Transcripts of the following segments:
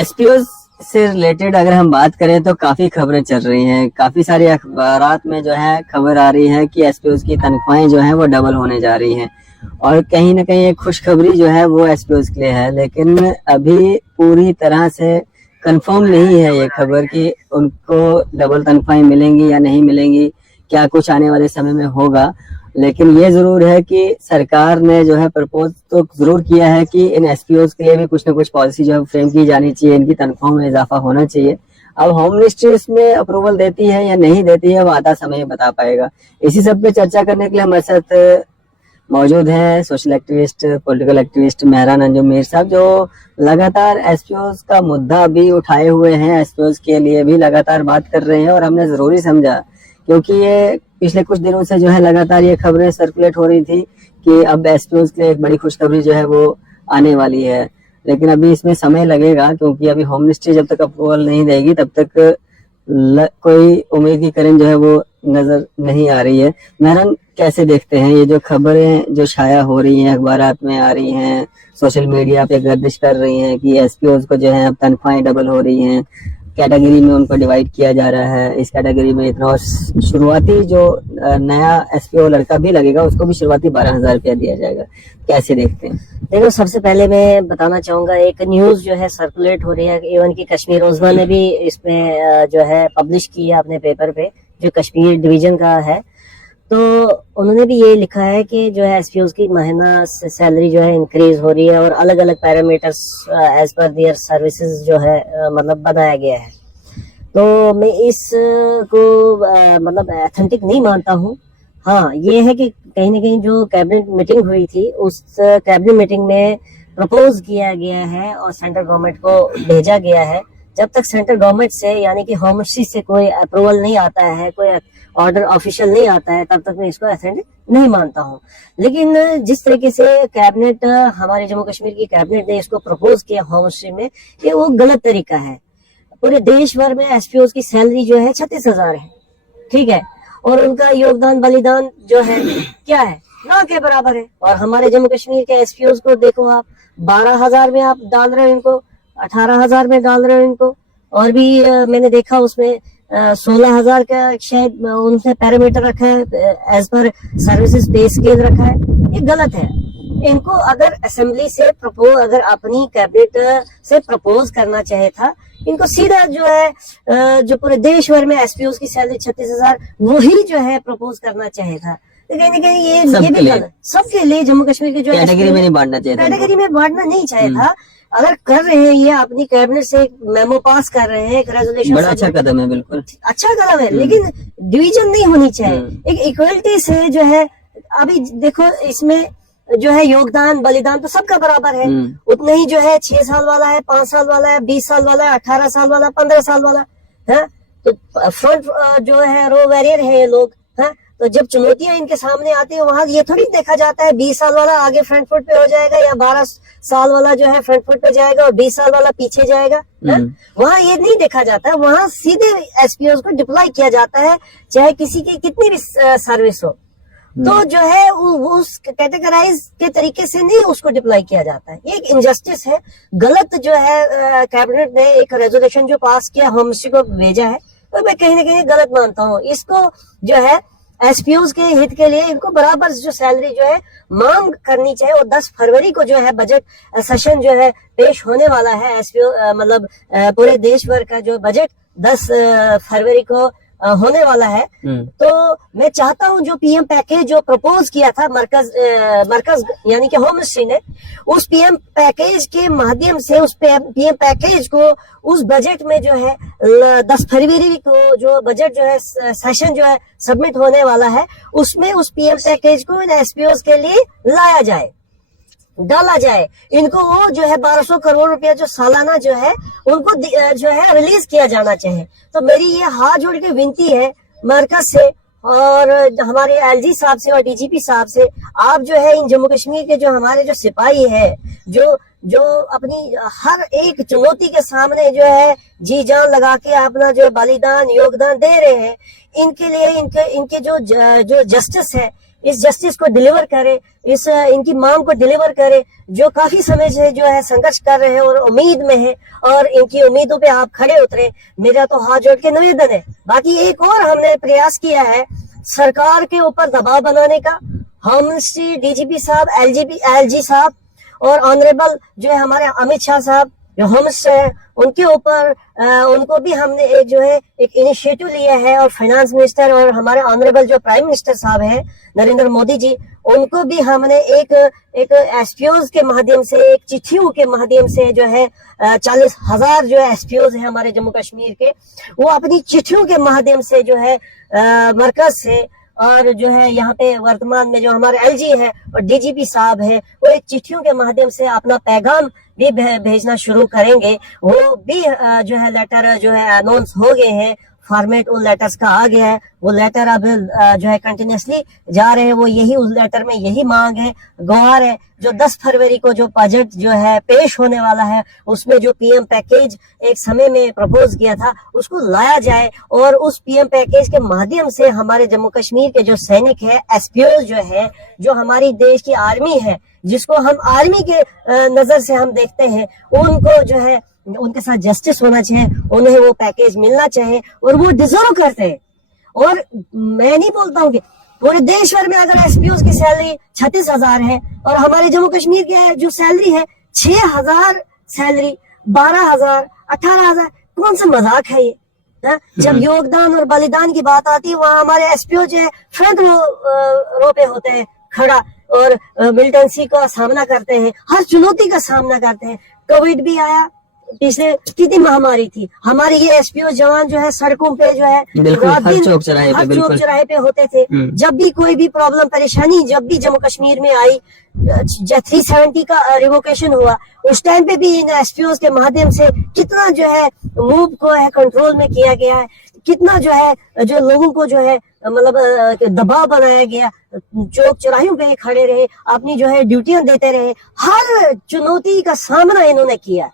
SPO से related अगर हम बात करें तो काफी खबरें चल रही हैं, काफी सारे अखबारात में जो है खबर आ रही है कि एसपीओ की तनख्वाहें जो है वो डबल होने जा रही हैं और कहीं ना कहीं एक खुशखबरी जो है वो एसपीओ के लिए है, लेकिन अभी पूरी तरह से कंफर्म नहीं है ये खबर कि उनको डबल तनख्वाहें मिलेंगी या नहीं मिलेंगी, क्या कुछ आने वाले समय में होगा। लेकिन ये जरूर है कि सरकार ने जो है प्रपोज तो जरूर किया है कि इन एसपीओ के लिए भी कुछ ना कुछ पॉलिसी जो है फ्रेम की जानी चाहिए, इनकी तनख्वाहों में इजाफा होना चाहिए। अब होम मिनिस्ट्री इसमें अप्रूवल देती है या नहीं देती है वो आता समय बता पाएगा। इसी सब पे चर्चा करने के लिए हमारे साथ मौजूद है social activist, political activist Mehran Anjum Mir साहब, जो लगातार एसपीओ का मुद्दा भी उठाए हुए हैं, एसपीओ के लिए भी लगातार बात कर रहे हैं और हमने जरूरी समझा क्योंकि ये पिछले कुछ दिनों से जो है लगातार ये खबरें सर्कुलेट हो रही थी कि अब एसपीओ के लिए एक बड़ी खुशखबरी जो है वो आने वाली है। लेकिन अभी इसमें समय लगेगा क्योंकि अभी होम मिनिस्ट्री जब तक अप्रूवल नहीं देगी तब तक कोई उम्मीद की किरण जो है वो नजर नहीं आ रही है। मेहरान, कैसे देखते हैं ये जो खबरें जो छाया हो रही हैं, अखबारात में आ रही हैं, सोशल मीडिया पे गर्दिश कर रही हैं कि एसपीओ को जो है अब तनख्वाहें डबल हो रही हैं, कैटेगरी में उनको डिवाइड किया जा रहा है, इस कैटेगरी में इतना, और शुरुआती जो नया एसपीओ लड़का भी लगेगा उसको भी शुरुआती 12,000 रुपया दिया जाएगा, कैसे देखते हैं? देखो, सबसे पहले मैं बताना चाहूंगा, एक न्यूज जो है सर्कुलेट हो रही है, इवन की कश्मीर रोजमा ने भी इसमें जो है पब्लिश किया अपने पेपर पे, जो कश्मीर डिवीजन का है, तो उन्होंने भी ये लिखा है कि जो है एसपीओ की महीना सैलरी जो है इंक्रीज हो रही है और अलग अलग पैरामीटर्स एज पर दियर सर्विसेज जो है मतलब बनाया गया है। तो मैं इस को मतलब ऑथेंटिक नहीं मानता हूँ। हाँ, ये है कि कहीं ना कहीं जो कैबिनेट मीटिंग हुई थी उस कैबिनेट मीटिंग में प्रपोज किया गया है और सेंट्रल गवर्नमेंट को भेजा गया है। जब तक सेंट्रल गवर्नमेंट से यानी कि होम मिनिस्ट्री से कोई अप्रूवल नहीं आता है, कोई ऑर्डर ऑफिशियल नहीं आता है, तब तक मैं इसको ऑथेंटिक नहीं मानता हूँ। लेकिन जिस तरीके से कैबिनेट, हमारे जम्मू कश्मीर की कैबिनेट ने इसको प्रपोज किया होम मिनिस्ट्री में, ये वो गलत तरीका है। पूरे देश भर में एसपीओ की सैलरी जो है 36,000 है, ठीक है, और उनका योगदान बलिदान जो है क्या है, ना के बराबर है। और हमारे जम्मू कश्मीर के एसपीओ को देखो आप, 12,000 में आप डाल रहे हो इनको, 18,000 में डाल रहे हो इनको, और भी मैंने देखा उसमें 16,000 का शायद उनसे पैरामीटर रखा है, एज पर सर्विसेज पे स्केल रखा है। ये गलत है। इनको अगर असेंबली से अगर अपनी कैबिनेट से प्रपोज करना चाहे था, इनको सीधा जो है जो पूरे देश भर में एसपीओ की सैलरी 36,000 वही जो है प्रपोज करना चाहे था। कहीं ना कहीं ये भी गलत, सबके लिए जम्मू कश्मीर के जो कैटेगरी में नहीं बांटना चाहिए था, कैटेगरी में बांटना नहीं चाहिए था। अगर कर रहे हैं ये अपनी कैबिनेट से एक मेमो पास कर रहे हैं, एक रेजोल्यूशन, बड़ा अच्छा कदम है, बिल्कुल अच्छा कदम है, लेकिन डिवीजन नहीं होनी चाहिए। एक इक्वलिटी से जो है, अभी देखो इसमें जो है योगदान बलिदान तो सबका बराबर है, उतने ही जो है 6 साल वाला है, 5 साल वाला है, 20 साल वाला है, 18 साल वाला, 15 साल वाला है। तो फ्रंट जो है रो वॉरियर है ये लोग, है। तो जब चुनौतियां इनके सामने आती है, वहां ये थोड़ी देखा जाता है 20 साल वाला आगे फ्रंट फुट पे हो जाएगा या 12 साल वाला जो है फ्रंट फुट पे जाएगा और 20 साल वाला पीछे जाएगा। वहां ये नहीं देखा जाता है, वहां सीधे एसपीओ को डिप्लॉय किया जाता है, चाहे किसी की कितनी भी सर्विस हो। तो जो है उस कैटेगराइज के तरीके से नहीं उसको डिप्लॉय किया जाता है। ये एक इनजस्टिस है, गलत जो है कैबिनेट ने एक रेजोल्यूशन जो पास किया, होम मिनिस्ट्री को भेजा है, तो मैं कहीं ना कहीं गलत मानता हूँ। इसको जो है एसपीओ के हित के लिए इनको बराबर जो सैलरी जो है मांग करनी चाहिए। और 10 फरवरी को जो है बजट सेशन जो है पेश होने वाला है, एसपीओ मतलब पूरे देश भर का जो बजट 10 फरवरी को होने वाला है। तो मैं चाहता हूं जो पीएम पैकेज जो प्रपोज किया था मरकज यानी कि होम मिनिस्ट्री ने, उस पीएम पैकेज के माध्यम से उस पीएम पैकेज को उस बजट में जो है 10 फरवरी को जो बजट जो है सेशन जो है सबमिट होने वाला है, उसमें उस पीएम पैकेज को इन एसपीओ के लिए लाया जाए, डाला जाए। इनको वो जो है 1200 करोड़ रुपया जो सालाना जो है उनको जो है रिलीज किया जाना चाहिए। तो मेरी ये हाथ जोड़ के विनती है मरकज से और हमारे एलजी साहब से और डीजीपी साहब से, आप जो है इन जम्मू कश्मीर के जो हमारे जो सिपाही है, जो अपनी हर एक चुनौती के सामने जो है जी जान लगा के अपना जो बलिदान योगदान दे रहे हैं, इनके लिए इनके जो जस्टिस है, इस जस्टिस को डिलीवर करे, इस इनकी मांग को डिलीवर करे, जो काफी समय से जो है संघर्ष कर रहे हैं और उम्मीद में है, और इनकी उम्मीदों पे आप खड़े उतरे। मेरा तो हाथ जोड़ के निवेदन है। बाकी एक और हमने प्रयास किया है सरकार के ऊपर दबाव बनाने का। होम मिनिस्ट्री, डीजीपी साहब, एलजी साहब और ऑनरेबल जो है हमारे अमित शाह साहब जो होम मिनिस्टर है, उनके ऊपर उनको भी हमने एक इनिशिएटिव लिया है, और फाइनेंस मिनिस्टर और हमारे ऑनरेबल जो प्राइम मिनिस्टर साहब हैं नरेंद्र मोदी जी, उनको भी हमने एक एसपीओज के माध्यम से, एक चिट्ठियों के माध्यम से जो है 40,000 जो एसपीओज है हमारे जम्मू कश्मीर के, वो अपनी चिट्ठियों के माध्यम से जो है मरकज से और जो है यहाँ पे वर्तमान में जो हमारे एलजी है और डीजीपी साहब है, वो एक चिट्ठियों के माध्यम से अपना पैगाम भी भेजना शुरू करेंगे। वो भी जो है लेटर जो है अनाउंस हो गए हैं, फॉर्मेट उन लेटर्स का आ गया है। वो लेटर अब जो है कंटिन्यूसली जा रहे हैं। वो यही उस लेटर में यही मांग है, गुहार है, जो 10 फरवरी को जो बजट जो है पेश होने वाला है, उसमें जो पीएम पैकेज एक समय में प्रपोज किया था, उसको लाया जाए, और उस पीएम पैकेज के माध्यम से हमारे जम्मू कश्मीर के जो सैनिक है, एसपीओ जो है, जो हमारी देश की आर्मी है, जिसको हम आर्मी के नजर से हम देखते हैं, उनको जो है उनके साथ जस्टिस होना चाहिए, उन्हें वो पैकेज मिलना चाहिए, और वो डिजर्व करते हैं। और मैं नहीं बोलता हूँ कि पूरे देश भर में अगर एसपीओ की सैलरी 36,000 है और हमारे जम्मू कश्मीर की जो सैलरी है 6,000 सैलरी, 12,000, 18,000, कौन सा मजाक है ये? जब योगदान और बलिदान की बात आती है, वहाँ हमारे एसपीओ जो है फ्रंट रो पे होते हैं खड़ा, और मिलिटेंसी का सामना करते हैं, हर चुनौती का सामना करते हैं। कोविड भी आया, पिछले कितनी महामारी थी, हमारे ये एसपीओ जवान जो है सड़कों पे जो है हर चौक चौराहे पे होते थे। जब भी कोई भी प्रॉब्लम परेशानी जब भी जम्मू कश्मीर में आई, 370 का रिवोकेशन हुआ, उस टाइम पे भी इन एसपीओ के माध्यम से कितना जो है मूव को है कंट्रोल में किया गया है, कितना जो है जो लोगों को जो है मतलब दबाव बनाया गया, चौक चौराहों पे खड़े रहे, अपनी जो है ड्यूटियां देते रहे, हर चुनौती का सामना इन्होंने किया।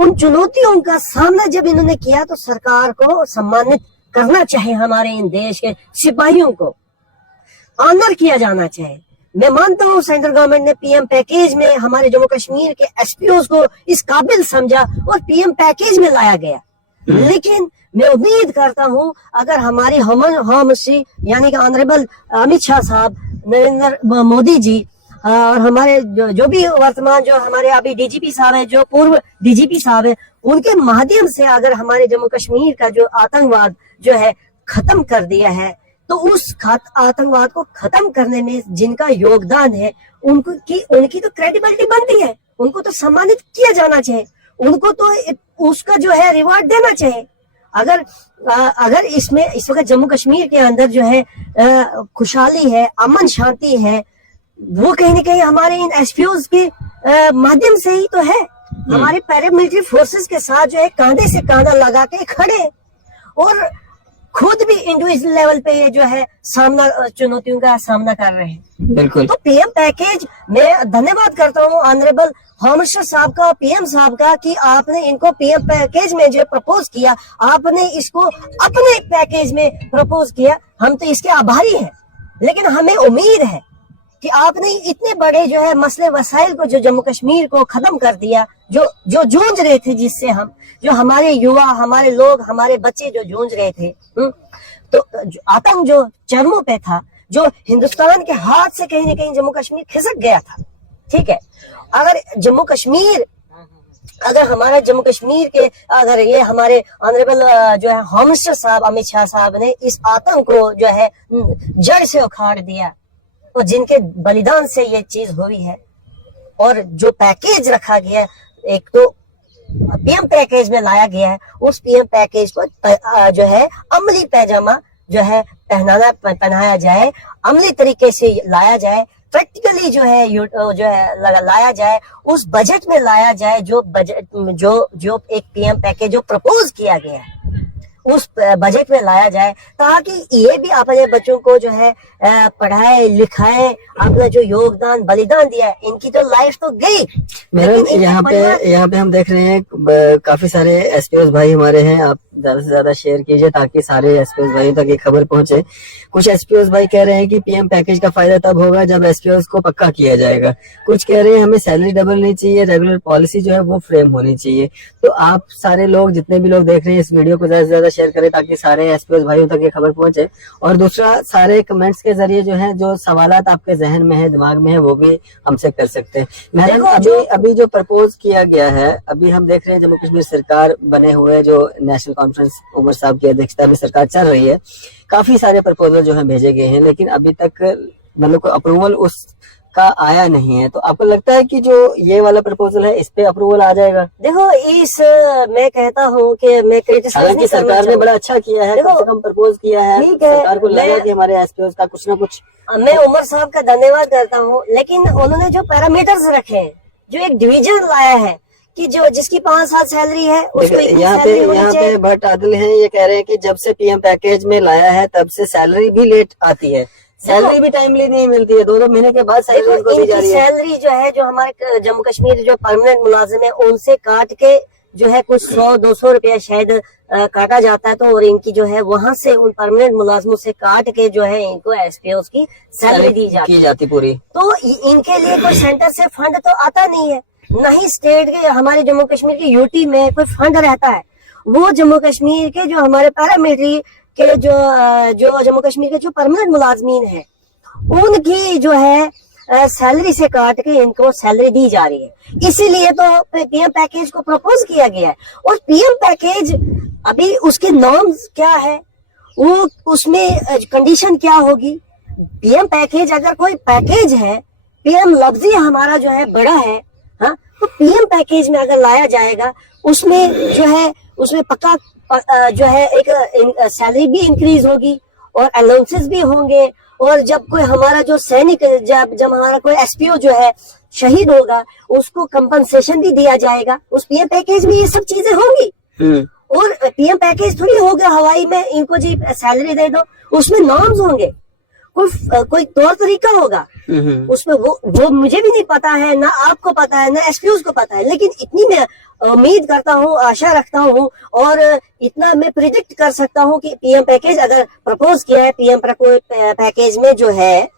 उन चुनौतियों का सामना जब इन्होंने किया तो सरकार को सम्मानित करना चाहिए, हमारे इन देश के सिपाहियों को ऑनर किया जाना चाहिए। मैं मानता हूँ सेंट्रल गवर्नमेंट ने पीएम पैकेज में हमारे जम्मू कश्मीर के एसपीओ को इस काबिल समझा और पीएम पैकेज में लाया गया, लेकिन मैं उम्मीद करता हूँ अगर हमारी होम मिनिस्ट्री यानी कि ऑनरेबल अमित शाह साहब, नरेंद्र मोदी जी और हमारे जो भी वर्तमान जो हमारे अभी डीजीपी साहब है, जो पूर्व डीजीपी साहब है, उनके माध्यम से अगर हमारे जम्मू कश्मीर का जो आतंकवाद जो है खत्म कर दिया है, तो उस आतंकवाद को खत्म करने में जिनका योगदान है उनकी तो क्रेडिबिलिटी बनती है, उनको तो सम्मानित किया जाना चाहिए, उनको तो उसका जो है रिवार्ड देना चाहिए। अगर इसमें इस वक्त जम्मू कश्मीर के अंदर जो है खुशहाली है, अमन शांति है, वो कहीं ना कहीं हमारे इन एसपीओज के माध्यम से ही तो है। हमारे पैरामिलिट्री फोर्सेस के साथ जो है कांधे से कांधा लगा के खड़े, और खुद भी इंडिविजुअल लेवल पे ये जो है चुनौतियों का सामना कर रहे हैं। बिल्कुल। तो पीएम पैकेज में धन्यवाद करता हूँ ऑनरेबल होम मिनिस्टर साहब का, पीएम साहब का, कि आपने इनको पीएम पैकेज में जो प्रपोज किया, आपने इसको अपने पैकेज में प्रपोज किया। हम तो इसके आभारी हैं, लेकिन हमें उम्मीद है कि आपने इतने बड़े जो है मसले वसाइल को जो जम्मू कश्मीर को खत्म कर दिया, जो जूझ रहे थे, जिससे हम जो हमारे युवा, हमारे लोग, हमारे बच्चे जो जूझ रहे थे, तो आतंक जो चरमों पे था, जो हिंदुस्तान के हाथ से कहीं ना कहीं जम्मू कश्मीर खिसक गया था। ठीक है, अगर हमारा जम्मू कश्मीर के अगर ये हमारे ऑनरेबल जो है होम मिनिस्टर साहब अमित शाह साहब ने इस आतंक को जो है जड़ से उखाड़ दिया, और जिनके बलिदान से ये चीज हुई है, और जो पैकेज रखा गया, एक तो पीएम पैकेज में लाया गया है, उस पीएम पैकेज को जो है अमली पैजामा जो है पहनाया जाए, अमली तरीके से लाया जाए, प्रैक्टिकली जो है लाया जाए, उस बजट में लाया जाए जो एक पीएम पैकेज जो प्रपोज किया गया है, उस बजट में लाया जाए, ताकि ये भी अपने बच्चों को जो है पढ़ाए लिखाए, अपना जो योगदान बलिदान दिया है, इनकी तो लाइफ तो गई। मैडम यहाँ पे हम देख रहे हैं काफी सारे एसपीओ भाई हमारे हैं, आप ज्यादा से ज्यादा शेयर कीजिए ताकि सारे एसपीओ भाई तक ये खबर पहुंचे। कुछ एसपीओ भाई कह रहे हैं कि पीएम पैकेज का फायदा तब होगा जब एसपीओ को पक्का किया जाएगा। कुछ कह रहे हैं हमें सैलरी डबल नहीं चाहिए, रेगुलर पॉलिसी जो है वो फ्रेम होनी चाहिए। तो आप सारे लोग, जितने भी लोग देख रहे हैं, इस वीडियो को ज्यादा से ज्यादा शेयर करें ताकि सारे एसपीओ भाइयों तक ये खबर पहुंचे। और दूसरा, सारे कमेंट्स के जरिए जो है जो सवालात आपके जहन में है, दिमाग में है, वो भी हमसे कर सकते हैं। मैडम, अभी जो प्रपोज किया गया है, अभी हम देख रहे हैं जम्मू कश्मीर सरकार बने हुए जो नेशनल कॉन्फ्रेंस उमर साहब की अध्यक्षता में सरकार चल रही है, काफी सारे प्रपोजल जो है भेजे गए हैं, लेकिन अभी तक मतलब कोई अप्रूवल उसका आया नहीं है। तो आपको लगता है कि जो ये वाला प्रपोजल है इस पे अप्रूवल आ जाएगा? देखो, मैं कहता हूँ कि मैं क्रिटिसाइज नहीं, सरकार ने बड़ा अच्छा किया है, कम से कम प्रपोज किया है, ठीक है, सरकार को लगा कि हमारे एसपीओ का कुछ ना कुछ। मैं उमर साहब का धन्यवाद करता हूँ, लेकिन उन्होंने जो पैरामीटर्स रखे हैं, जो एक डिवीजन लाया है कि जो जिसकी 5 साल सैलरी है उसको यहाँ पे भट्ट आदिल हैं, ये कह रहे हैं कि जब से पीएम पैकेज में लाया है तब से सैलरी भी लेट आती है, सैलरी भी टाइमली नहीं मिलती है, 2-2 महीने के बाद सैलरी उनको दी जा रही है। सैलरी जो है, जो हमारे जम्मू कश्मीर जो परमानेंट मुलाजिम है उनसे काट के जो है कुछ 100-200 रुपया शायद काटा जाता है, तो और इनकी जो है वहां से उन परमानेंट मुलाजिमों से काट के जो है इनको एसपीओ की सैलरी दी जाती पूरी। तो इनके लिए कोई सेंटर से फंड तो आता नहीं है, न ही स्टेट के, हमारे जम्मू कश्मीर के यूटी में कोई फंड रहता है। वो जम्मू कश्मीर के जो हमारे पैरामिलिट्री के जो जम्मू कश्मीर के जो परमानेंट मुलाजमीन है उनकी जो है सैलरी से काट के इनको सैलरी दी जा रही है। इसीलिए तो पीएम पैकेज को प्रपोज किया गया है। और पीएम पैकेज अभी उसके नॉर्म्स क्या है, वो उसमें कंडीशन क्या होगी। पीएम पैकेज अगर कोई पैकेज है, पीएम लफ्ज ही हमारा जो है बड़ा है, हाँ, तो पीएम पैकेज में अगर लाया जाएगा उसमें जो है उसमें पक्का जो है एक सैलरी भी इंक्रीज होगी और अलाउंसेस भी होंगे। और जब कोई हमारा जो सैनिक, जब हमारा कोई एसपीओ जो है शहीद होगा उसको कंपनसेशन भी दिया जाएगा। उस पीएम पैकेज में ये सब चीजें होंगी। और पीएम पैकेज थोड़ी होगा हवाई में इनको जी सैलरी दे दो, उसमें नॉर्म्स होंगे, कोई तौर तरीका होगा उसमें। वो मुझे भी नहीं पता है, ना आपको पता है, ना एसपीओ को पता है, लेकिन इतनी मैं उम्मीद करता हूँ, आशा रखता हूँ और इतना मैं प्रिडिक्ट कर सकता हूँ कि पीएम पैकेज अगर प्रपोज किया है, पीएम पैकेज में जो है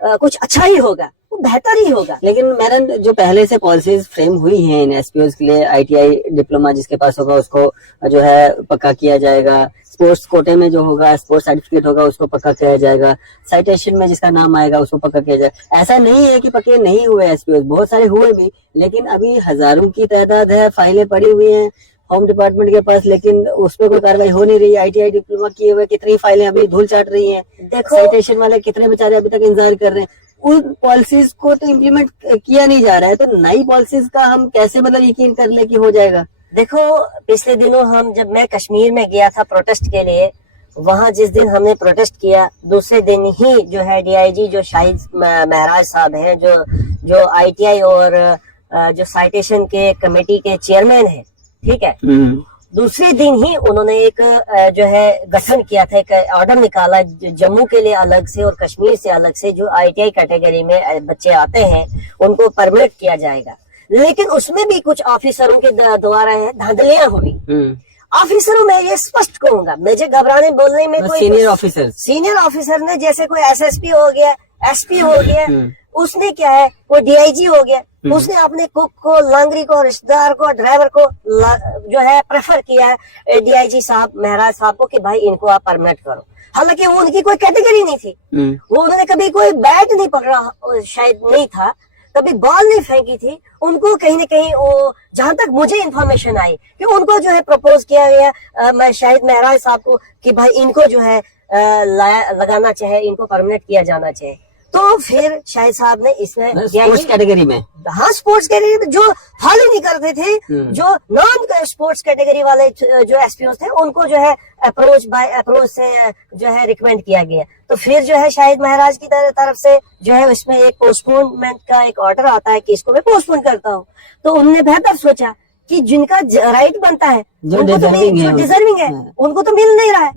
कुछ अच्छा ही होगा, वो बेहतर ही होगा। लेकिन मैडम, जो पहले से पॉलिसीज फ्रेम हुई हैं इन एसपीओ के लिए, आईटीआई डिप्लोमा जिसके पास होगा उसको जो है पक्का किया जाएगा, स्पोर्ट्स कोटे में जो होगा स्पोर्ट्स सर्टिफिकेट होगा उसको पक्का किया जाएगा, साइटेशन में जिसका नाम आएगा उसको पक्का किया जाएगा। ऐसा नहीं है कि पक्के नहीं हुए एसपीओ, बहुत सारे हुए भी, लेकिन अभी हजारों की तादाद है, फाइलें पड़ी हुई हैं होम डिपार्टमेंट के पास, लेकिन उस पर कोई कार्रवाई हो नहीं रही। आईटीआई डिप्लोमा किए हुए कितनी फाइलें अभी धूल चाट रही हैं। देखो, साइटेशन वाले कितने बेचारे अभी तक इंतजार कर रहे हैं। उन पॉलिसीज को तो इम्प्लीमेंट किया नहीं जा रहा है, तो नई पॉलिसीज का हम कैसे मतलब यकीन कर ले कि हो जाएगा। देखो, पिछले दिनों जब मैं कश्मीर में गया था प्रोटेस्ट के लिए, वहां जिस दिन हमने प्रोटेस्ट किया दूसरे दिन ही जो है डीआईजी जो शाहिद महराज साहब हैं, जो आईटीआई और जो साइटेशन के कमेटी के चेयरमैन हैं, ठीक है, दूसरे दिन ही उन्होंने एक जो है गठन किया था, एक ऑर्डर निकाला जम्मू के लिए अलग से और कश्मीर से अलग से जो आईटीआई कैटेगरी में बच्चे आते हैं उनको परमिट किया जाएगा। लेकिन उसमें भी कुछ ऑफिसरों के द्वारा है धांधलियां हुई। ऑफिसरों में ये स्पष्ट कहूंगा, मुझे घबराने बोलने में कोई, सीनियर ऑफिसर ने जैसे कोई एसएसपी हो गया, एसपी हो गया, उसने क्या है वो डीआईजी हो गया, उसने अपने कुक को, लांगरी को, रिश्तेदार को, ड्राइवर को जो है प्रेफर किया है डीआईजी साहब महराज साहब को कि भाई इनको आप परमिट करो। हालांकि वो उनकी कोई कैटेगरी नहीं थी, वो उन्होंने कभी कोई बैट नहीं पकड़ा, शायद नहीं था, कभी बॉल नहीं फेंकी थी। उनको कहीं न कहीं वो, जहां तक मुझे इन्फॉर्मेशन आई कि उनको जो है प्रपोज किया गया मैं शाहिद महराज साहब को कि भाई इनको जो है लगाना चाहिए, इनको परमिनेंट किया जाना चाहिए। तो फिर शाहिद साहब ने इसमें स्पोर्ट्स कैटेगरी में, हाँ स्पोर्ट्स कैटेगरी में जो फॉलो नहीं करते थे, जो नॉन स्पोर्ट्स कैटेगरी वाले जो एसपीओ थे उनको जो है अप्रोच से जो है रिकमेंड किया गया। तो फिर जो है शाहिद महराज की तरफ से जो है इसमें एक पोस्टपोनमेंट का एक ऑर्डर आता है कि इसको मैं पोस्टपोन करता हूँ। तो उन्होंने बेहतर सोचा कि जिनका राइट बनता है, जो डिजर्विंग है उनको तो मिल नहीं रहा है।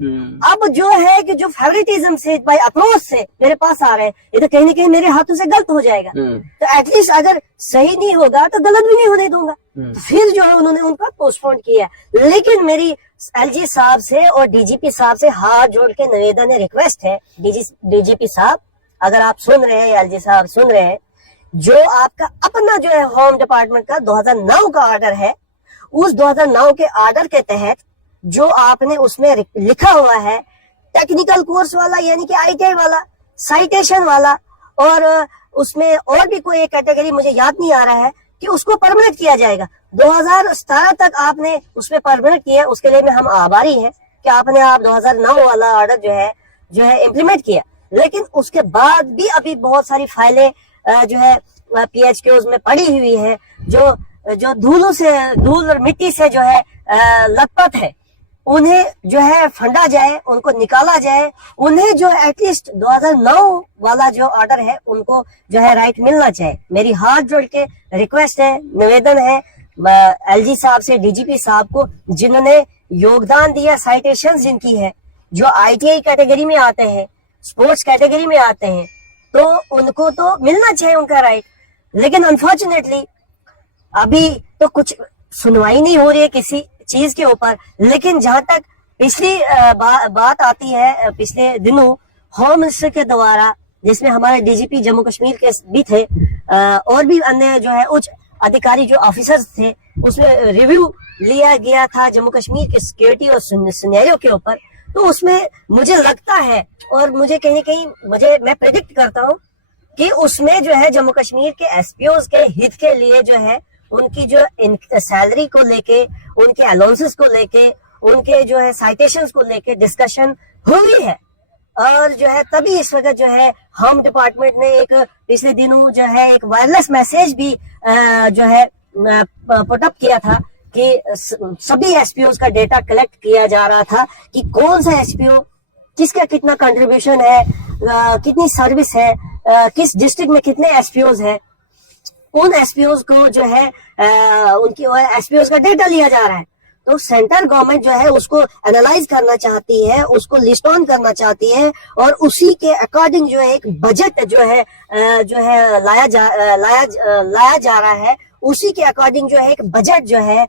अब जो है कि जो फेवरेटिज्म से बाय अप्रोच से मेरे पास आ रहे हैं, ये तो कहीं न कहीं मेरे हाथों से गलत हो जाएगा। तो एटलीस्ट अगर सही नहीं होगा तो गलत भी नहीं होने दूंगा। तो फिर जो है उन्होंने उनका पोस्टपोन किया। लेकिन मेरी एलजी साहब से और डीजीपी साहब से हाथ जोड़ के निवेदन है, रिक्वेस्ट है, डीजीपी साहब अगर आप सुन रहे हैं, एलजी साहब सुन रहे हैं, जो आपका अपना जो है होम डिपार्टमेंट का 2009 का ऑर्डर है, उस 2009 के ऑर्डर के तहत जो आपने उसमें लिखा हुआ है टेक्निकल कोर्स वाला यानी कि आईटीआई वाला, साइटेशन वाला, और उसमें और भी कोई एक कैटेगरी मुझे याद नहीं आ रहा है, कि उसको परमानेंट किया जाएगा। 2017 तक आपने उसमें परमानेंट किया, उसके लिए हम आभारी हैं कि आपने 2009 वाला ऑर्डर जो है इम्प्लीमेंट किया। लेकिन उसके बाद भी अभी बहुत सारी फाइलें जो है PHQs में पड़ी हुई है, जो धूल और मिट्टी से जो है लथपथ है, उन्हें जो है फंडा जाए, उनको निकाला जाए, उन्हें जो एटलीस्ट 2009 वाला जो ऑर्डर है उनको जो है राइट मिलना चाहिए। मेरी हाथ जोड़ के रिक्वेस्ट है, निवेदन है एलजी साहब से, डीजीपी साहब को, जिन्होंने योगदान दिया, साइटेशन जिनकी है, जो आईटीआई कैटेगरी में आते हैं, स्पोर्ट्स कैटेगरी में आते हैं, तो उनको तो मिलना चाहिए उनका राइट। लेकिन अनफॉर्चुनेटली अभी तो कुछ सुनवाई नहीं हो रही है किसी चीज के ऊपर। लेकिन जहां तक पिछली बात आती है, पिछले दिनों होम मिनिस्टर के द्वारा, जिसमें हमारे डीजीपी जम्मू कश्मीर के भी थे और भी अन्य जो है उच्च अधिकारी जो ऑफिसर्स थे, उसमें रिव्यू लिया गया था जम्मू कश्मीर के सिक्योरिटी और सिनेरियो के ऊपर। तो उसमें मुझे लगता है, और मुझे कहीं कहीं मैं प्रेडिक्ट करता हूँ कि उसमें जो है जम्मू कश्मीर के एसपीओज के हित के लिए जो है उनकी जो सैलरी को लेके, उनके अलाउंसेस को लेके, उनके जो है साइटेशंस को लेके डिस्कशन हुई है। और जो है तभी इस वक्त जो है होम डिपार्टमेंट ने एक पिछले दिनों जो है एक वायरलेस मैसेज भी जो है पुटअप किया था कि सभी एसपीओज का डेटा कलेक्ट किया जा रहा था कि कौन सा एसपीओ किसका कितना कंट्रीब्यूशन है, कितनी सर्विस है, किस डिस्ट्रिक्ट में कितने एसपीओज है। उन एसपीओज को जो है उनकी एसपीओज का डेटा लिया जा रहा है। तो सेंट्रल गवर्नमेंट जो है उसको एनालाइज करना चाहती है, उसको लिस्ट ऑन करना चाहती है, और उसी के अकॉर्डिंग जो है एक बजट जो है लाया जा रहा है। उसी के अकॉर्डिंग जो है एक बजट जो है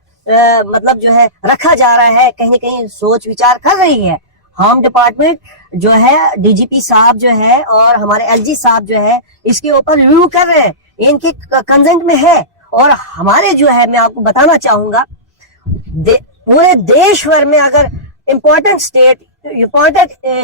मतलब जो है रखा जा रहा है। कहीं न कहीं सोच विचार कर रही है होम डिपार्टमेंट जो है, डीजीपी साहब जो है और हमारे एलजी साहब जो है इसके ऊपर रिव्यू कर रहे हैं, इनकी कंसेंट में है। और हमारे जो है, मैं आपको बताना चाहूंगा, पूरे देश भर में अगर इम्पोर्टेंट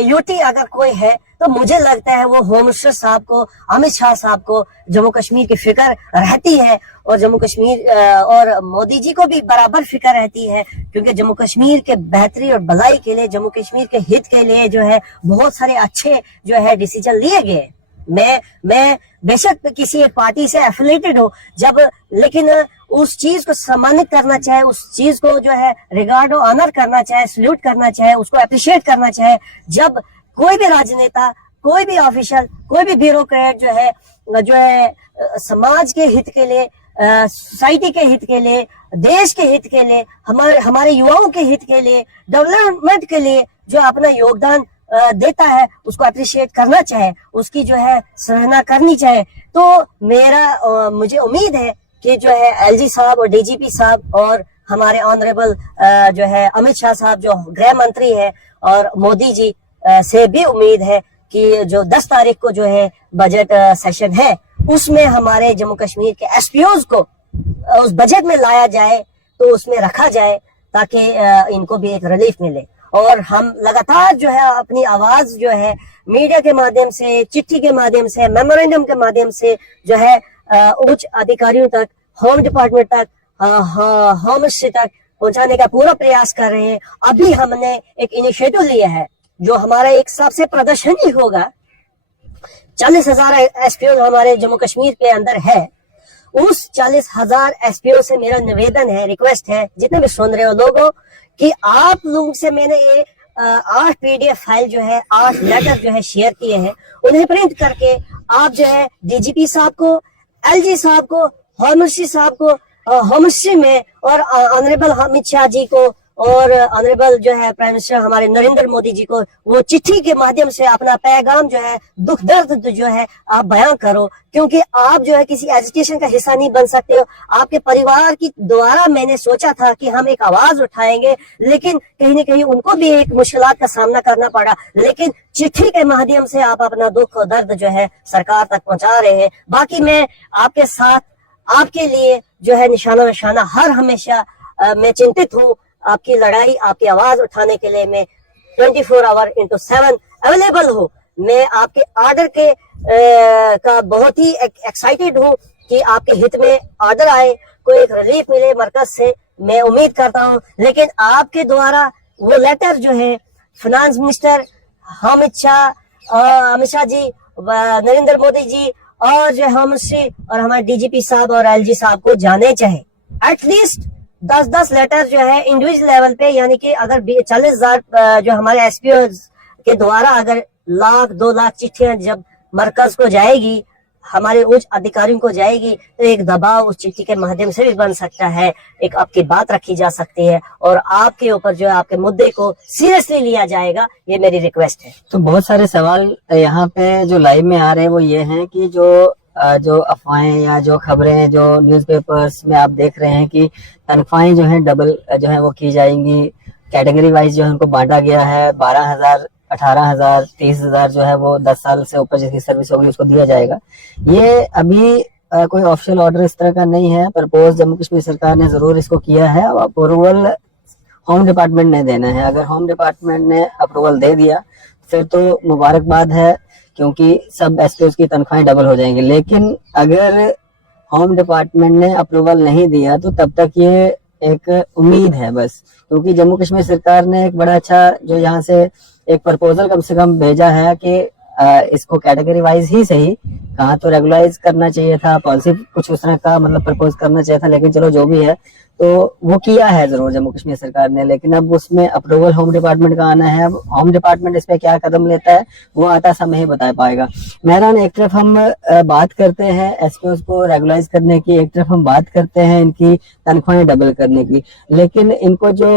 यूटी अगर कोई है तो मुझे लगता है वो होम मिनिस्टर साहब को, अमित शाह साहब को जम्मू कश्मीर की फिक्र रहती है। और जम्मू कश्मीर और मोदी जी को भी बराबर फिक्र रहती है, क्योंकि जम्मू कश्मीर के बेहतरी और भलाई के लिए, जम्मू कश्मीर के हित के लिए जो है बहुत सारे अच्छे जो है डिसीजन लिए गए। मैं बेशक किसी एक पार्टी से एफिलेटेड हो जब, लेकिन उस चीज को सम्मानित करना चाहे, उस चीज को जो है रिगार्ड और ऑनर करना चाहे, सल्यूट करना चाहे, उसको अप्रिशिएट करना चाहे, जब कोई भी राजनेता, कोई भी ऑफिशियल, कोई भी ब्यूरोक्रेट जो है समाज के हित के लिए, सोसाइटी के हित के लिए, देश के हित के लिए, हमारे युवाओं के हित के लिए, डेवलपमेंट के लिए जो अपना योगदान देता है, उसको अप्रिशिएट करना चाहे, उसकी जो है सराहना करनी चाहे। तो मुझे उम्मीद है कि जो है एलजी साहब और डीजीपी साहब और हमारे ऑनरेबल जो है अमित शाह साहब जो गृह मंत्री है, और मोदी जी से भी उम्मीद है कि जो 10 तारीख को जो है बजट सेशन है, उसमें हमारे जम्मू कश्मीर के एसपीओज को उस बजट में लाया जाए, तो उसमें रखा जाए, ताकि इनको भी एक रिलीफ मिले। और हम लगातार जो है अपनी आवाज जो है मीडिया के माध्यम से, चिट्ठी के माध्यम से, मेमोरेंडम के माध्यम से जो है उच्च अधिकारियों तक, होम डिपार्टमेंट तक, होम मिनिस्ट्री तक पहुंचाने का पूरा प्रयास कर रहे हैं। अभी हमने एक इनिशिएटिव लिया है, जो हमारा एक सबसे प्रदर्शन ही होगा। 40,000 एसपीओ हमारे जम्मू कश्मीर के अंदर है। उस 40,000 एसपीओ से मेरा निवेदन है, रिक्वेस्ट है, जितने भी सुन रहे हो लोगों, कि आप लोगों से मैंने ये 8 पीडीएफ फाइल जो है, 8 लेटर जो है शेयर किए हैं, उन्हें प्रिंट करके आप जो है डीजीपी साहब को, एलजी साहब को, होम मिनिस्ट्री साहब को, होम मिनिस्ट्री में, और ऑनरेबल अमित शाह जी को और ऑनरेबल जो है प्राइम मिनिस्टर हमारे नरेंद्र मोदी जी को वो चिट्ठी के माध्यम से अपना पैगाम जो है, दुख दर्द जो है आप बयां करो, क्योंकि आप जो है किसी एजिटेशन का हिस्सा नहीं बन सकते हो। आपके परिवार की द्वारा मैंने सोचा था कि हम एक आवाज उठाएंगे, लेकिन कहीं न कहीं उनको भी एक मुश्किलात का सामना करना पड़ा, लेकिन चिट्ठी के माध्यम से आप अपना दुख और दर्द जो है सरकार तक पहुंचा रहे हैं। बाकी मैं आपके साथ, आपके लिए जो है निशाना निशाना हर हमेशा मैं चिंतित हूँ। आपकी लड़ाई, आपकी आवाज उठाने के लिए मैं 24 आवर इंटू 7 अवेलेबल हूँ। मैं आपके ऑर्डर के का बहुत ही एक्साइटेड हूँ कि आपके हित में ऑर्डर आए, कोई एक रिलीफ मिले मरकज से, मैं उम्मीद करता हूँ। लेकिन आपके द्वारा वो लेटर जो है फाइनेंस मिनिस्टर अमित शाह जी, नरेंद्र मोदी जी और जो हम और हमारे डीजीपी साहब और एलजी साहब को जाने चाहिए। एटलीस्ट 10-10 लेटर जो है इंडिविजुअल लेवल पे, यानी कि अगर 40,000 जो हमारे एसपीओ के द्वारा अगर 1,00,000-2 लाख चिट्ठियां जब मरकज को जाएगी, हमारे उच्च अधिकारियों को जाएगी, तो एक दबाव उस चिट्ठी के माध्यम से भी बन सकता है, एक आपकी बात रखी जा सकती है और आपके ऊपर जो है आपके मुद्दे को सीरियसली लिया जाएगा। ये मेरी रिक्वेस्ट है। तो बहुत सारे सवाल यहाँ पे जो लाइव में आ रहे हैं वो ये हैं कि जो अफवाहें या जो खबरें जो न्यूज़पेपर्स में आप देख रहे हैं कि तनख्वाहें जो हैं डबल जो है वो की जाएंगी, कैटेगरी वाइज जो है उनको बांटा गया है, 12,000, 18,000, 30,000 जो है वो 10 साल से ऊपर जिसकी सर्विस होगी उसको दिया जाएगा। ये अभी कोई ऑफिशियल ऑर्डर इस तरह का नहीं है, प्रपोज जम्मू कश्मीर सरकार ने जरूर इसको किया है। अब अप्रूवल होम डिपार्टमेंट ने देना है। अगर होम डिपार्टमेंट ने अप्रूवल दे दिया फिर तो मुबारकबाद है, क्योंकि सब एसपीओ की तनख्वाहें डबल हो जाएंगी। लेकिन अगर होम डिपार्टमेंट ने अप्रूवल नहीं दिया तो तब तक ये एक उम्मीद है बस, क्योंकि जम्मू कश्मीर सरकार ने एक बड़ा अच्छा जो यहाँ से एक प्रपोजल कम से कम भेजा है कि इसको कैटेगरी वाइज ही सही, कहाँ तो रेगुलाइज करना चाहिए था, पॉलिसी कुछ उस तरह का मतलब प्रपोज करना चाहिए था, लेकिन चलो जो भी है तो वो किया है जरूर जम्मू कश्मीर सरकार ने। लेकिन अब उसमें अप्रूवल होम डिपार्टमेंट का आना है। अब होम डिपार्टमेंट इस पे क्या कदम लेता है वो आता समय ही बता पाएगा। मेहरान, एक तरफ हम बात करते हैं एसपीओ को रेगुलाइज करने की, एक तरफ हम बात करते हैं इनकी तनख्वाहें डबल करने की, लेकिन इनको जो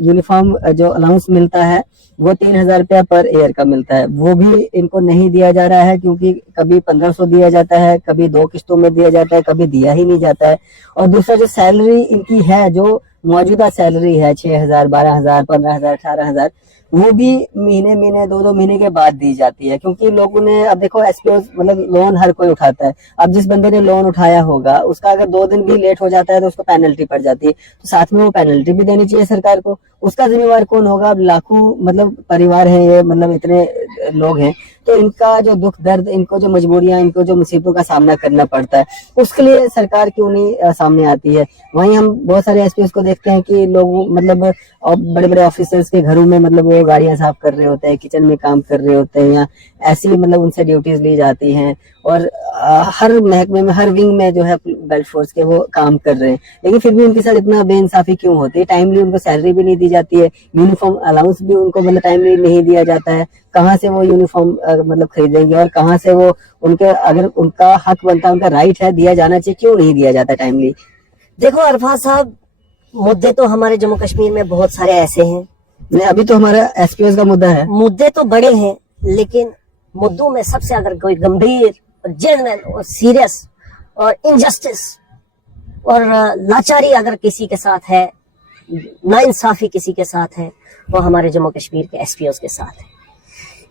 यूनिफॉर्म जो अलाउंस मिलता है वो 3,000 रुपया पर ईयर का मिलता है, वो भी इनको नहीं दिया जा रहा है, क्योंकि कभी 1,500 दिया जाता है, कभी 2 किस्तों में दिया जाता है, कभी दिया ही नहीं जाता है। और दूसरा जो सैलरी इनकी है, जो मौजूदा सैलरी है 6,000, 12,000, 15,000, 18,000, वो भी महीने 2-2 महीने के बाद दी जाती है। क्योंकि लोगों ने, अब देखो एसपीओ मतलब लोन हर कोई उठाता है, अब जिस बंदे ने लोन उठाया होगा उसका अगर 2 दिन भी लेट हो जाता है तो उसको पेनल्टी पड़ जाती है, तो साथ में वो पेनल्टी भी देनी चाहिए सरकार को। उसका जिम्मेवार कौन होगा? अब लाखों मतलब परिवार है ये, मतलब इतने लोग हैं, तो इनका जो दुख दर्द, इनको जो मजबूरियां, इनको जो मुसीबतों का सामना करना पड़ता है, उसके लिए सरकार क्यों नहीं सामने आती है? वहीं हम बहुत सारे एसपीओ को देखते हैं कि लोग मतलब बड़े बड़े ऑफिसर्स के घरों में मतलब वो गाड़ियां साफ कर रहे होते हैं, किचन में काम कर रहे होते हैं, या ऐसी मतलब उनसे ड्यूटीज ली जाती हैं, और हर महकमे में, हर विंग में जो है बेल्ट फोर्स के वो काम कर रहे हैं, लेकिन फिर भी उनके साथ इतना बेइंसाफी क्यों होती है? टाइमली उनको सैलरी भी नहीं दी जाती है, यूनिफॉर्म अलाउंस भी उनको मतलब टाइमली नहीं दिया जाता है। कहाँ से वो यूनिफॉर्म मतलब खरीदेंगे, और कहाँ से वो उनके, अगर उनका हक बनता है, उनका राइट है, दिया जाना चाहिए, क्यों नहीं दिया जाता टाइमली? देखो अरफात साहब, मुद्दे तो हमारे जम्मू कश्मीर में बहुत सारे ऐसे हैं। नहीं, अभी तो हमारा एसपीओ का मुद्दा है। मुद्दे तो बड़े हैं, लेकिन मुद्दों में सबसे अगर कोई गंभीर और जेन्युइन और सीरियस और इनजस्टिस और लाचारी अगर किसी के साथ है, नाइंसाफी किसी के साथ है, वो हमारे जम्मू कश्मीर के एसपीओ के साथ है।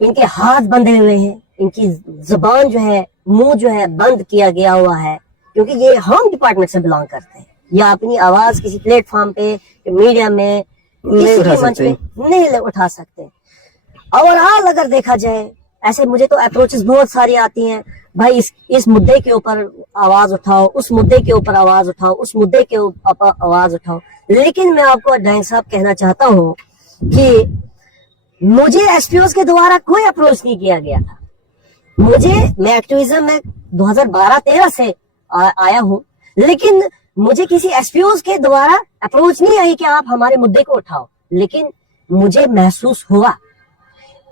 इनके हाथ बंधे हुए हैं, इनकी जुबान जो है, मुंह जो है बंद किया गया हुआ है, क्योंकि ये होम डिपार्टमेंट से बिलोंग करते हैं। या अपनी आवाज किसी प्लेटफॉर्म पे, मीडिया में, किसी मंच पे नहीं उठा सकते। ओवरऑल अगर देखा जाए, ऐसे मुझे तो अप्रोचेस बहुत सारी आती हैं, भाई इस मुद्दे के ऊपर आवाज उठाओ, उस मुद्दे के ऊपर आवाज उठाओ, उस मुद्दे के ऊपर आवाज उठाओ। लेकिन मैं आपको डाइन साहब कहना चाहता हूँ कि मुझे एसपीओ के द्वारा कोई अप्रोच नहीं किया गया था। मैं एक्टिविज्म में 2012-13 से आया हूँ, लेकिन मुझे किसी एसपीओ के द्वारा अप्रोच नहीं आई कि आप हमारे मुद्दे को उठाओ। लेकिन मुझे महसूस हुआ,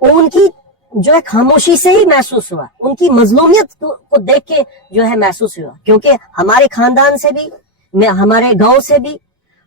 उनकी जो है खामोशी से ही महसूस हुआ, उनकी मजलूमियत को देख के जो है महसूस हुआ, क्योंकि हमारे खानदान से भी, हमारे गांव से भी,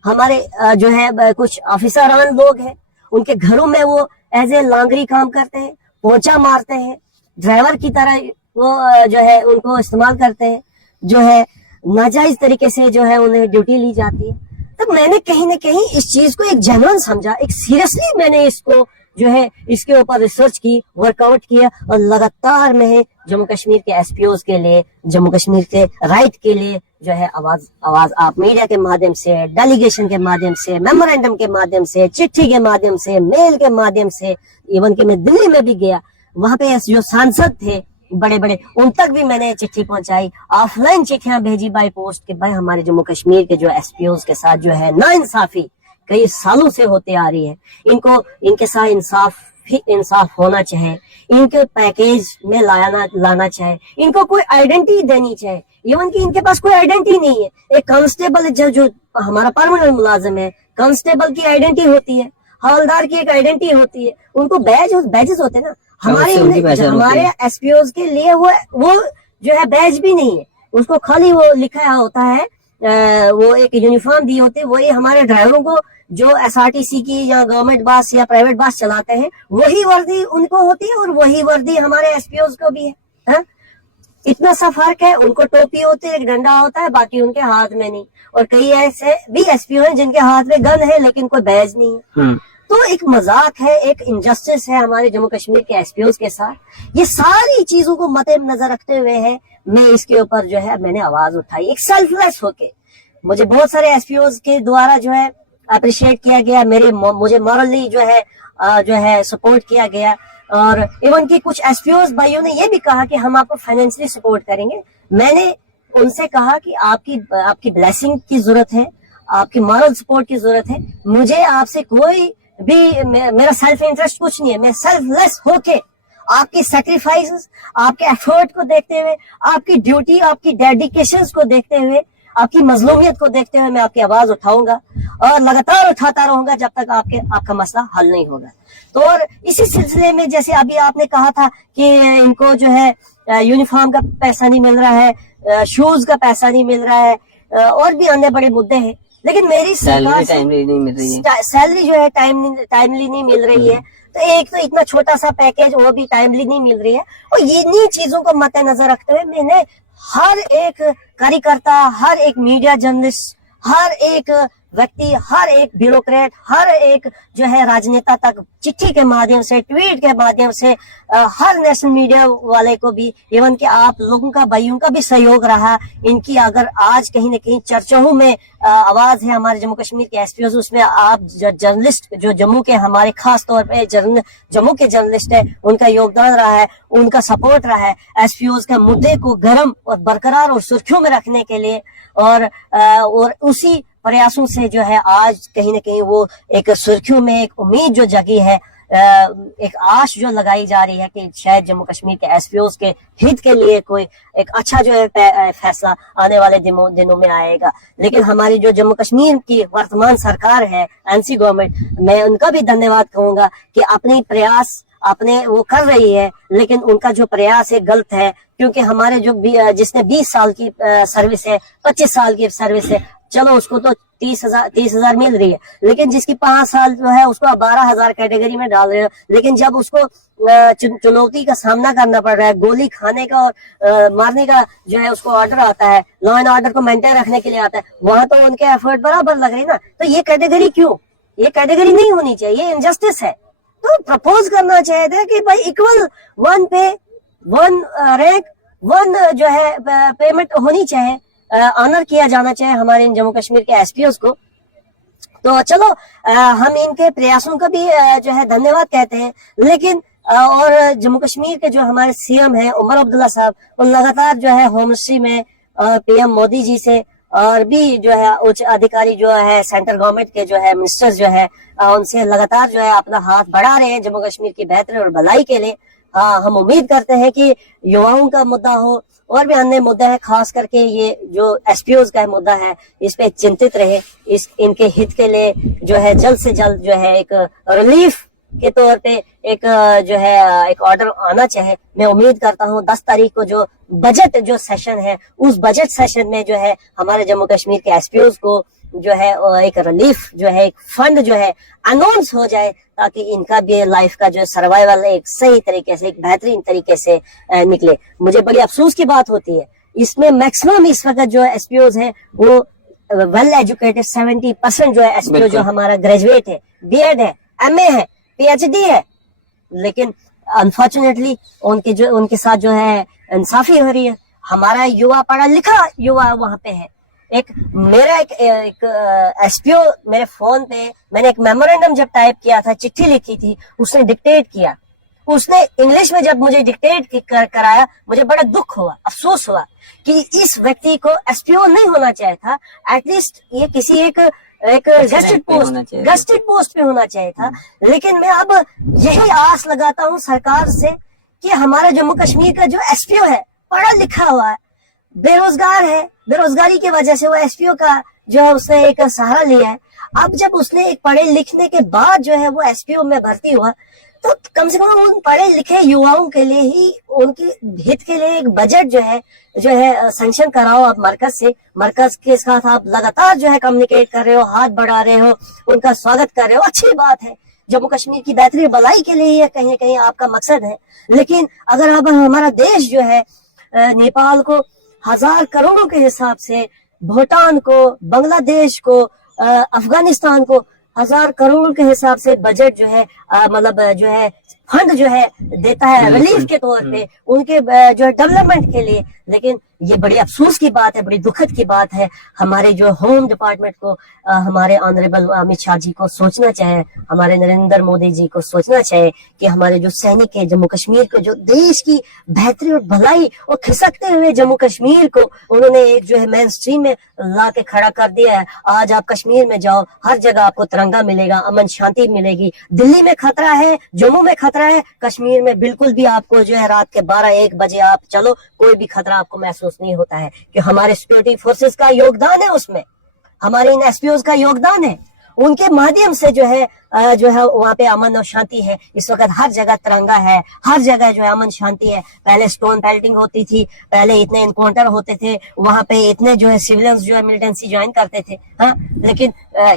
हमारे जो है कुछ ऑफिसरान लोग हैं, उनके घरों में वो एज ए लांगरी काम करते हैं, पोंछा मारते हैं, ड्राइवर की तरह वो जो है उनको इस्तेमाल करते हैं, जो है नाजायज तरीके से जो है उन्हें ड्यूटी ली जाती है। तो मैंने कहीं ना कहीं इस चीज को एक जेन्युइन समझा, एक सीरियसली मैंने इसको जो है इसके ऊपर रिसर्च की, वर्कआउट किया, और लगातार मैं जम्मू कश्मीर के एसपीओज के लिए, जम्मू कश्मीर के राइट के लिए जो है आवाज आप मीडिया के माध्यम से, डेलीगेशन के माध्यम से, मेमोरेंडम के माध्यम से, चिट्ठी के माध्यम से, मेल के माध्यम से, इवन कि मैं दिल्ली में भी गया, वहां पे जो सांसद थे बड़े बड़े, उन तक भी मैंने चिट्ठी पहुंचाई, ऑफलाइन चिट्ठियां भेजी बाय पोस्ट के भाई हमारे जम्मू कश्मीर के जो एसपीओज के साथ जो है नाइंसाफी कई सालों से होते आ रही है, इनको इनके साथ इंसाफ होना चाहिए, इनके पैकेज में लाना चाहिए, इनको कोई आइडेंटिटी देनी चाहिए। इवन कि इनके पास कोई आइडेंटिटी नहीं है। एक कांस्टेबल जो हमारा परमानेंट मुलाजिम है, कांस्टेबल की आइडेंटिटी होती है, हवलदार की एक आइडेंटिटी होती है, उनको बैजेस होते हैं ना। हमारे एसपीओज के लिए वो जो है बैज भी नहीं है, उसको खाली वो लिखा होता है, वो एक यूनिफॉर्म दी होती है। वही हमारे ड्राइवरों को जो एसआरटीसी की या गवर्नमेंट बस या प्राइवेट बस चलाते हैं, वही वर्दी उनको होती है और वही वर्दी हमारे एसपीओज को भी है। इतना सा फर्क है, उनको टोपी होती है, एक डंडा होता है, बाकी उनके हाथ में नहीं। और कई ऐसे भी एसपीओ हैं जिनके हाथ में गन है लेकिन कोई बैज नहीं है। तो एक मजाक है, एक इनजस्टिस है हमारे जम्मू कश्मीर के एसपीओज के साथ। ये सारी चीजों को मद्देनजर रखते हुए है मैं इसके ऊपर जो है मैंने आवाज उठाई, एक सेल्फलेस होके। मुझे बहुत सारे एसपीओज के द्वारा जो है अप्रिशिएट किया गया, मुझे मॉरली जो है सपोर्ट किया गया। और इवन कि कुछ एसपीओज भाइयों ने ये भी कहा कि हम आपको फाइनेंशियली सपोर्ट करेंगे। मैंने उनसे कहा कि आपकी ब्लेसिंग की जरूरत है, आपकी मॉरल सपोर्ट की जरूरत है। मुझे आपसे कोई भी मेरा सेल्फ इंटरेस्ट कुछ नहीं है। मैं सेल्फलेस होके आपकी सैक्रिफाइसेस, आपके एफर्ट को देखते हुए, आपकी ड्यूटी, आपकी डेडिकेशंस को देखते हुए, आपकी मजलूमियत को देखते हुए मैं आपकी आवाज उठाऊंगा और लगातार उठाता रहूंगा जब तक आपका मसला हल नहीं होगा। तो और इसी सिलसिले में जैसे अभी आपने कहा था कि इनको जो है यूनिफॉर्म का पैसा नहीं मिल रहा है, शूज का पैसा नहीं मिल रहा है, और भी अन्य बड़े मुद्दे हैं, लेकिन मेरी सरकार टाइमली नहीं मिल रही है, सैलरी जो है टाइमली नहीं मिल रही है। तो एक तो इतना छोटा सा पैकेज वो भी टाइमली नहीं मिल रही है। और इन्हीं चीजों को मद्देनजर रखते हुए मैंने हर एक कार्यकर्ता, हर एक मीडिया जर्नलिस्ट, हर एक व्यक्ति, हर एक ब्यूरोक्रेट, हर एक जो है राजनेता तक चिट्ठी के माध्यम से, ट्वीट के माध्यम से, हर नेशनल मीडिया वाले को भी, इवन कि आप लोगों का, भाइयों का भी सहयोग रहा। इनकी अगर आज कहीं न कहीं चर्चाओं में आवाज है हमारे जम्मू कश्मीर के एसपीओ, उसमें आप जर्नलिस्ट जो जम्मू के हमारे खास तौर पे जम्मू के जर्नलिस्ट है, उनका योगदान रहा है, उनका सपोर्ट रहा है एसपीओ के मुद्दे को गर्म और बरकरार और सुर्खियों में रखने के लिए। और उसी प्रयासों से जो है आज कहीं न कहीं वो एक सुर्खियों में एक उम्मीद जो जगी है, एक आश जो लगाई जा रही है कि शायद जम्मू कश्मीर के एसपीओज के हित के लिए कोई एक अच्छा जो है फैसला आने वाले दिनों में आएगा। लेकिन हमारी जो जम्मू कश्मीर की वर्तमान सरकार है, एनसी गवर्नमेंट, मैं उनका भी धन्यवाद कहूंगा कि अपनी प्रयास वो कर रही है, लेकिन उनका जो प्रयास है गलत है। क्योंकि हमारे जिसने 20 साल की सर्विस है, 25 साल की सर्विस है, चलो उसको तो 30,000 मिल रही है, लेकिन जिसकी 5 साल जो है उसको 12,000 कैटेगरी में डाल रहे हो। लेकिन जब उसको चुनौती का सामना करना पड़ रहा है, गोली खाने का और मारने का जो है उसको ऑर्डर आता है, लॉ एंड ऑर्डर को मेंटेन रखने के लिए आता है, वहां तो उनके एफर्ट बराबर लग रही ना। तो ये कैटेगरी क्यों? ये कैटेगरी नहीं होनी चाहिए, ये इनजस्टिस है। तो प्रपोज करना चाहिए था कि भाई इक्वल 1 पे 1 रैंक 1 जो है पेमेंट होनी चाहिए, ऑनर किया जाना चाहिए हमारे जम्मू कश्मीर के एसपीओ को। तो चलो हम इनके प्रयासों का भी जो है धन्यवाद कहते हैं। लेकिन और जम्मू कश्मीर के जो हमारे सीएम हैं उमर अब्दुल्ला साहब, वो लगातार जो है होम मिनिस्ट्री में पीएम मोदी जी से और भी जो है उच्च अधिकारी जो है सेंट्रल गवर्नमेंट के जो है मिनिस्टर्स जो है उनसे लगातार जो है अपना हाथ बढ़ा रहे हैं जम्मू कश्मीर की बेहतरी और भलाई के लिए। हम उम्मीद करते हैं कि युवाओं का मुद्दा हो और भी अन्य मुद्दा है, खास करके ये जो एसपीओज का मुद्दा है, इस पे चिंतित रहे। इनके हित के लिए जो है जल्द से जल्द जो है एक रिलीफ के तौर पे एक जो है एक ऑर्डर आना चाहिए। मैं उम्मीद करता हूँ 10 तारीख को जो बजट जो सेशन है, उस बजट सेशन में जो है हमारे जम्मू कश्मीर के एसपीओज को जो है एक रिलीफ जो है, एक फंड जो है अनाउंस हो जाए, ताकि इनका भी लाइफ का जो सर्वाइवल एक सही तरीके से, एक बेहतरीन तरीके से निकले। मुझे बड़ी अफसोस की बात होती है, इसमें मैक्सिमम इस वक्त जो एसपीओज है वो वेल एजुकेटेड 70% जो है एसपीओ जो हमारा ग्रेजुएट है, बीएड है, एमए है, पीएचडी है, लेकिन अनफॉर्चुनेटली उनके साथ जो है इंसाफी हो रही है। हमारा युवा पढ़ा लिखा युवा वहां पे है। मेरा एक एसपीओ मेरे फोन पे, मैंने एक मेमोरेंडम जब टाइप किया था, चिट्ठी लिखी थी, उसने डिक्टेट किया, उसने इंग्लिश में जब मुझे डिक्टेट कराया, मुझे बड़ा दुख हुआ, अफसोस हुआ कि इस व्यक्ति को एसपीओ नहीं होना चाहिए था, एटलीस्ट ये किसी एक गेस्टेड पोस्ट पे होना चाहिए था। लेकिन मैं अब यही आस लगाता हूँ सरकार से कि हमारा जम्मू कश्मीर का जो एसपीओ है पढ़ा लिखा हुआ है, बेरोजगार है, बेरोजगारी की वजह से वो एसपीओ का जो है उसने एक सहारा लिया है। अब जब उसने एक पढ़े लिखने के बाद जो है वो एसपीओ में भर्ती हुआ, तो कम से कम उन पढ़े लिखे युवाओं के लिए ही, उनके हित के लिए एक बजट जो है सैंक्शन कराओ आप मरकज से। मरकज के साथ आप लगातार जो है कम्युनिकेट कर रहे हो, हाथ बढ़ा रहे हो, उनका स्वागत कर रहे हो, अच्छी बात है। जम्मू कश्मीर की बेहतरी भलाई के लिए कहीं न कहीं आपका मकसद है। लेकिन अगर अब हमारा देश जो है नेपाल को 1000 करोड़ों के हिसाब से, भूटान को, बांग्लादेश को, अफगानिस्तान को 1000 करोड़ के हिसाब से बजट जो है मतलब जो है फंड जो है देता है रिलीफ के तौर पे उनके जो है डेवलपमेंट के लिए। लेकिन ये बड़ी अफसोस की बात है, बड़ी दुखद की बात है। हमारे जो होम डिपार्टमेंट को, हमारे ऑनरेबल अमित शाह जी को सोचना चाहिए, हमारे नरेंद्र मोदी जी को सोचना चाहिए कि हमारे जो सैनिक है जम्मू कश्मीर को, जो देश की बेहतरी और भलाई और खिसकते हुए जम्मू कश्मीर को उन्होंने एक जो है मेन स्ट्रीम में ला के खड़ा कर दिया है। आज आप कश्मीर में जाओ, हर जगह आपको तिरंगा मिलेगा, अमन शांति मिलेगी। दिल्ली में खतरा है, जम्मू में खतरा है, कश्मीर में बिल्कुल भी आपको जो है रात के 12-1 बजे आप चलो, कोई भी खतरा आपको महसूस नहीं होता है, कि हमारे सिक्योरिटी फोर्सेस का योगदान है, उसमें हमारे इन एसपीओज का योगदान है। उनके माध्यम से जो है वहाँ पे अमन और शांति है। इस वक्त हर जगह तिरंगा है, हर जगह जो है अमन शांति है। पहले स्टोन पेल्टिंग होती थी, पहले इतने इनकाउंटर होते थे, वहां पे इतने जो है सिविलियंस जो है मिलिटेंसी ज्वाइन करते थे, हाँ। लेकिन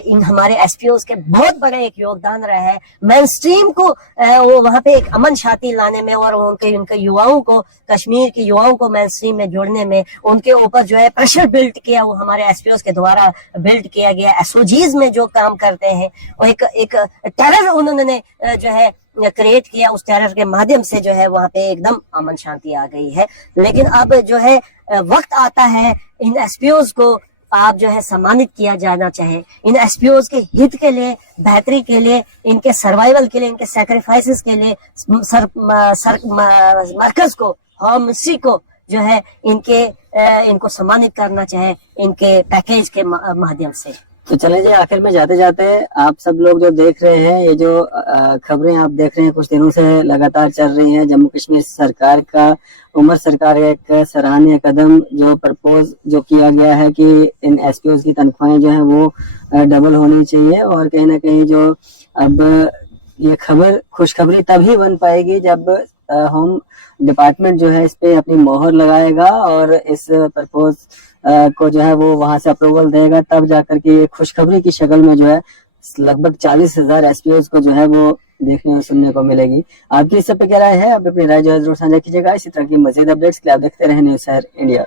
इन हमारे एसपीओज के बहुत बड़ा एक योगदान रहा है मेन स्ट्रीम को वो वहां पे एक अमन शांति लाने में, और उनके युवाओं को, कश्मीर के युवाओं को मेन स्ट्रीम में जोड़ने में। उनके ऊपर जो है प्रेशर बिल्ड किया, वो हमारे एसपीओज के द्वारा बिल्ड किया गया। एसओजीज में जो काम करते हैं, और एक टेरर उन्होंने जो है क्रिएट किया, उस टेरर के माध्यम से जो है वहां पे एकदम अमन शांति आ गई है। लेकिन अब जो है वक्त आता है, इन एसपीओज को आप जो है सम्मानित किया जाना चाहिए। इन एसपीओज के हित के लिए, बेहतरी के लिए, इनके सर्वाइवल के लिए, इनके सैक्रिफाइसेस के लिए मरकज को, होम मिनिस्ट्री को जो है इनको सम्मानित करना चाहिए इनके पैकेज के माध्यम से। तो चले जी, आखिर में जाते जाते आप सब लोग जो देख रहे हैं, ये जो खबरें आप देख रहे हैं कुछ दिनों से लगातार चल रही हैं, जम्मू कश्मीर सरकार का, उमर सरकार का एक सराहनीय कदम जो प्रपोज जो किया गया है कि इन एसपीओज की तनख्वाहें जो हैं वो डबल होनी चाहिए। और कहीं ना कहीं जो अब ये खबर, खुशखबरी तभी बन पाएगी जब होम डिपार्टमेंट जो है इस पे अपनी मोहर लगाएगा और इस प्रपोज को जो है वो वहां से अप्रूवल देगा, तब जाकर के ये खुशखबरी की शक्ल में जो है लगभग 40,000 एसपीओज को जो है वो देखने और सुनने को मिलेगी। आपकी इस सब पे क्या राय है? आप अपनी राय जो है जरूर साझा कीजिएगा। इसी तरह की मजीद अपडेट्स के लिए आप देखते रहे न्यूज़ शहर इंडिया।